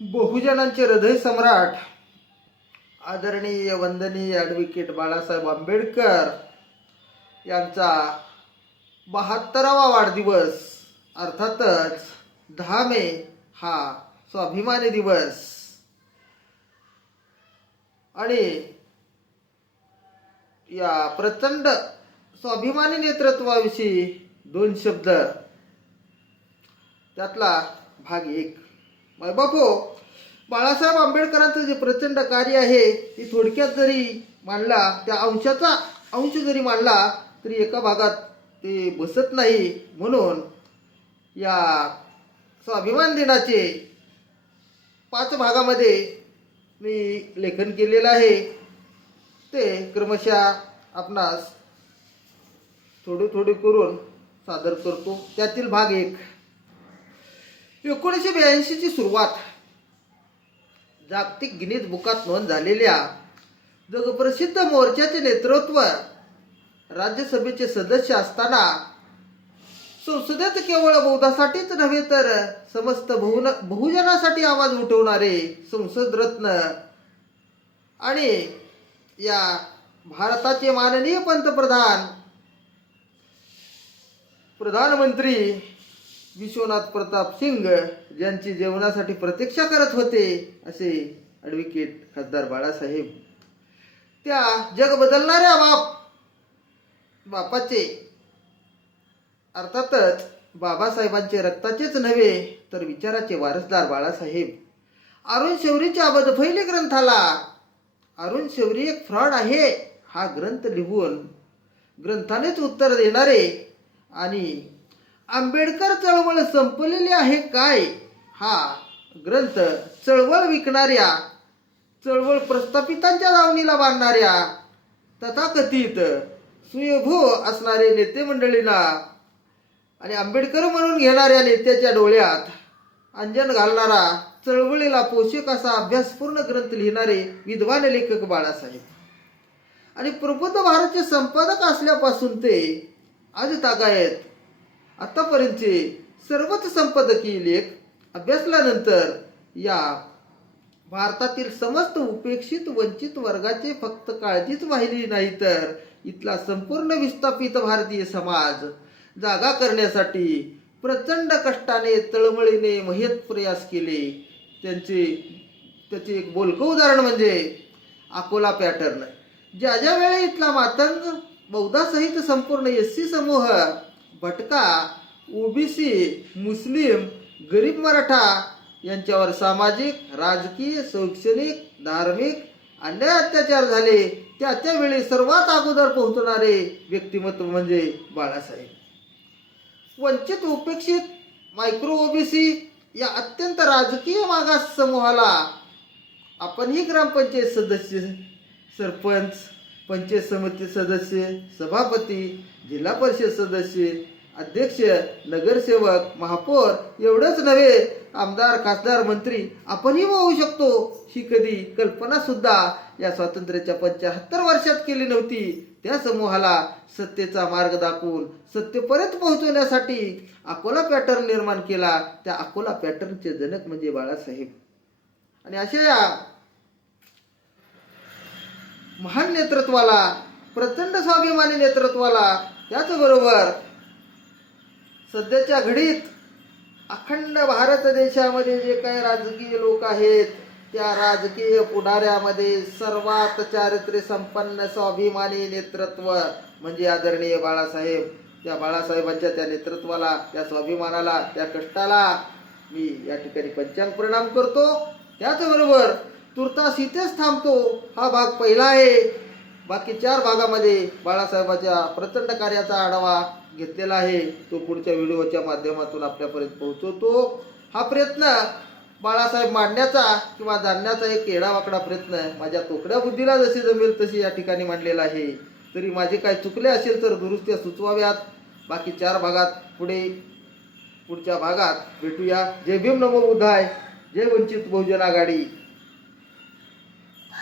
बहुजनांचे हृदय सम्राट आदरणीय वंदनीय ॲडव्होकेट बाळासाहेब आंबेडकर यांचा 72वा वाढदिवस अर्थातच 10 मे हा स्वाभिमानी दिवस आणि या प्रचंड स्वाभिमानी नेतृत्वाविषयी 2 शब्द त्यातला भाग 1. बापू, बाळासाहेब आंबेडकरांचं जे प्रचंड कार्य आहे ते थोडक्यात जरी मांडला, त्या अंश जरी मांडला तरी एका भागात ते बसत नाही. म्हणून या स्वाभिमान दिनाचे 5 भागामध्ये मी लेखन केलेलं आहे. ते क्रमशः आपणास थोडे करून सादर करतो. त्यातील भाग 1. 1982 ची सुरुवात. जागतिक गिनीज बुकात नोंद झालेल्या जगप्रसिद्ध मोर्चाचे नेतृत्व राज्यसभेचे सदस्य असताना संसदेत केवळ बौद्धासाठीच नव्हे तर समस्त बहुजनासाठी आवाज उठवणारे संसद रत्न आणि या भारताचे माननीय प्रधानमंत्री विश्वनाथ प्रताप सिंग ज्यांची जेवणासाठी प्रतीक्षा करत होते असे ॲडव्होकेट खासदार बाळासाहेब, त्या जग बदलणाऱ्या बापाचे अर्थातच बाबासाहेबांचे रक्ताचेच नव्हे तर विचाराचे वारसदार बाळासाहेब अरुण शौरीच्या अबधफैली ग्रंथाला अरुण शौरी एक फ्रॉड आहे हा ग्रंथ लिहून ग्रंथानेच उत्तर देणारे आणि आंबेडकर चळवळ संपलेली आहे काय हा ग्रंथ चळवळ विकणाऱ्या, चळवळ प्रस्थापितांच्या दावणीला बांधणाऱ्या तथाकथित सुयभू असणारे नेते मंडळींना आणि आंबेडकर म्हणून घेणाऱ्या नेत्याच्या डोळ्यात अंजन घालणारा, चळवळीला पोषक असा अभ्यासपूर्ण ग्रंथ लिहिणारे विद्वान लेखक बाळासाहेब आणि प्रबुद्ध भारतचे संपादक असल्यापासून ते आज तागायत आतापर्यंतचे सर्वच संपादकीय लेख अभ्यासल्यानंतर या भारतातील समस्त उपेक्षित वंचित वर्गाचे फक्त काळजीच वाहिली नाही तर इथला संपूर्ण विस्थापित भारतीय समाज जागा करण्यासाठी प्रचंड कष्टाने तळमळीने महेत प्रयास केले. त्याचे एक बोलकं उदाहरण म्हणजे अकोला पॅटर्न. ज्या वेळी इथला मातंग बौद्धासहित संपूर्ण SC समूह, भटका, OBC, मुस्लिम, गरीब मराठा यांच्यावर सामाजिक, राजकीय, शैक्षणिक, धार्मिक अन्याय अत्याचार झाले त्यावेळी सर्वात अगोदर पोहोचणारे व्यक्तिमत्व म्हणजे बाळासाहेब. वंचित, उपेक्षित, मायक्रो OBC या अत्यंत राजकीय मागास समूहाला आपणही ग्रामपंचायत सदस्य, सरपंच, पंचायत समिती सदस्य, सभापती, जिल्हा परिषद सदस्य, अध्यक्ष, नगरसेवक, महापौर एवढंच नव्हे आमदार, खासदार, मंत्री आपणही होऊ शकतो ही कधी कल्पना सुद्धा या स्वातंत्र्याच्या 75 वर्षात केली नव्हती. त्या समूहाला सत्तेचा मार्ग दाखवून सत्तेपर्यंत पोहोचवण्यासाठी अकोला पॅटर्न निर्माण केला. त्या अकोला पॅटर्नचे जनक म्हणजे बाळासाहेब. आणि अशा या महान नेतृत्वाला, प्रचंड स्वाभिमानी नेतृत्वाला, त्याचबरोबर सध्याच्या घडीत अखंड भारत देशामध्ये जे काही राजकीय लोक आहेत त्या राजकीय पुढाऱ्यामध्ये सर्वात चारित्र्य संपन्न स्वाभिमानी नेतृत्व म्हणजे आदरणीय बाळासाहेब. त्या बाळासाहेबांच्या त्या नेतृत्वाला, त्या स्वाभिमानाला, त्या कष्टाला मी या ठिकाणी पंचांग प्रणाम करतो. त्याचबरोबर तुर्तास इथेच थांबतो. हा भाग पहिला आहे. बाकी 4 भागामध्ये बाळासाहेबांच्या प्रचंड कार्याचा आढावा घेतलेला आहे. तो पुढच्या व्हिडिओच्या माध्यमातून आपल्यापर्यंत पोहोचवतो. हा प्रयत्न बाळासाहेब मांडण्याचा किंवा जाणण्याचा एक येडावाकडा प्रयत्न माझ्या तोकड्या बुद्धीला जशी जमेल तशी या ठिकाणी मांडलेला आहे. तरी माझे काय चुकले असेल तर दुरुस्त्या सुचवाव्यात. बाकी 4 भागात पुढच्या भागात भेटूया. जय भीम, नमो बुद्धाय, जय वंचित बहुजन आघाडी.